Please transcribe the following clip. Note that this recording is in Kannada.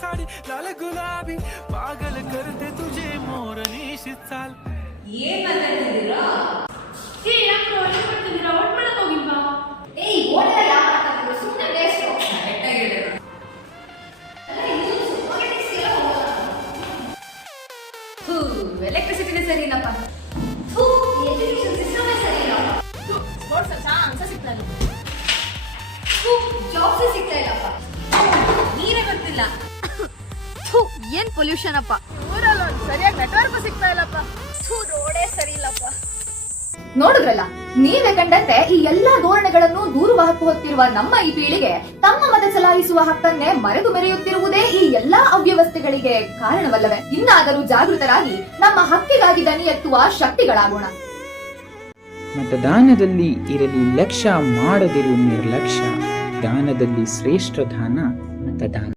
साड़ी लाल गुलाबी पागल करते तुझे मोरनी शीतल ಏನ್ ಮಾತಾಡ್ತಿದ್ದೀರಾ? ಯಾಕೆ ಒಳ್ಳೆ ಮಾಡ್ತಿದ್ದೀರಾ? ಒಟ್ಟು ಮಾಡಕ್ ಹೋಗಿಲ್ವಾ? ಏಯ್ ಓಡಲ್ಲ ಯಾವ ಮಾತಾಡ್ತಿದ್ರು ಸುಮ್ಮನೆ ವೇಸ್ಟ್. ಕರೆಕ್ಟ್ ಆಗಿ ಹೇಳಿದ್ರು. ಎಲೆಕ್ಟ್ರಿಸಿಟಿನೇ ಸರಿನಪ್ಪ. ಎಜುಕೇಶನ್ ಸಿಸ್ಟಮೇ ಸರಿ ಇಲ್ಲ. ಸ್ಪೋರ್ಟ್ಸ್ ಚಾನ್ಸ್ ಸಿಗ್ತಾ ಇಲ್ಲ. ಜಾಬ್ಸ್ ಸಿಗ್ತಾ ಇಲ್ಲಪ್ಪ. ನೀರೇ ಗೊತ್ತಿಲ್ಲ. ಏನ್ ಪೊಲ್ಯೂಷನ್ ಅಪ್ಪ. ಊರಲ್ಲಿ ಒಂದು ಸರಿಯಾಗಿ ನೆಟ್ವರ್ಕ್ ಸಿಗ್ತಾ ಇಲ್ಲಪ್ಪ. ರೋಡೇ ಸರಿ ಇಲ್ಲಪ್ಪ. ನೋಡಿದ್ರಲ್ಲ, ನೀವೇ ಕಂಡಂತೆ ಈ ಎಲ್ಲಾ ಧೋರಣೆಗಳನ್ನು ದೂರುವ ಹಕ್ಕು ಹೊತ್ತಿರುವ ನಮ್ಮ ಈ ಪೀಳಿಗೆ ತಮ್ಮ ಮತ ಚಲಾಯಿಸುವ ಹಕ್ಕನ್ನೇ ಮರೆತು ಮೆರೆಯುತ್ತಿರುವುದೇ ಈ ಎಲ್ಲಾ ಅವ್ಯವಸ್ಥೆಗಳಿಗೆ ಕಾರಣವಲ್ಲವೇ? ಇನ್ನಾದರೂ ಜಾಗೃತರಾಗಿ ನಮ್ಮ ಹಕ್ಕಿಗಾಗಿ ದನಿ ಎತ್ತುವ ಶಕ್ತಿಗಳಾಗೋಣ. ಮತದಾನದಲ್ಲಿ ಇರಲಿ ಲಕ್ಷ್ಯ, ಮಾಡದಿರು ನಿರ್ಲಕ್ಷ್ಯ. ದಾನದಲ್ಲಿ ಶ್ರೇಷ್ಠ ದಾನ ಮತದಾನ.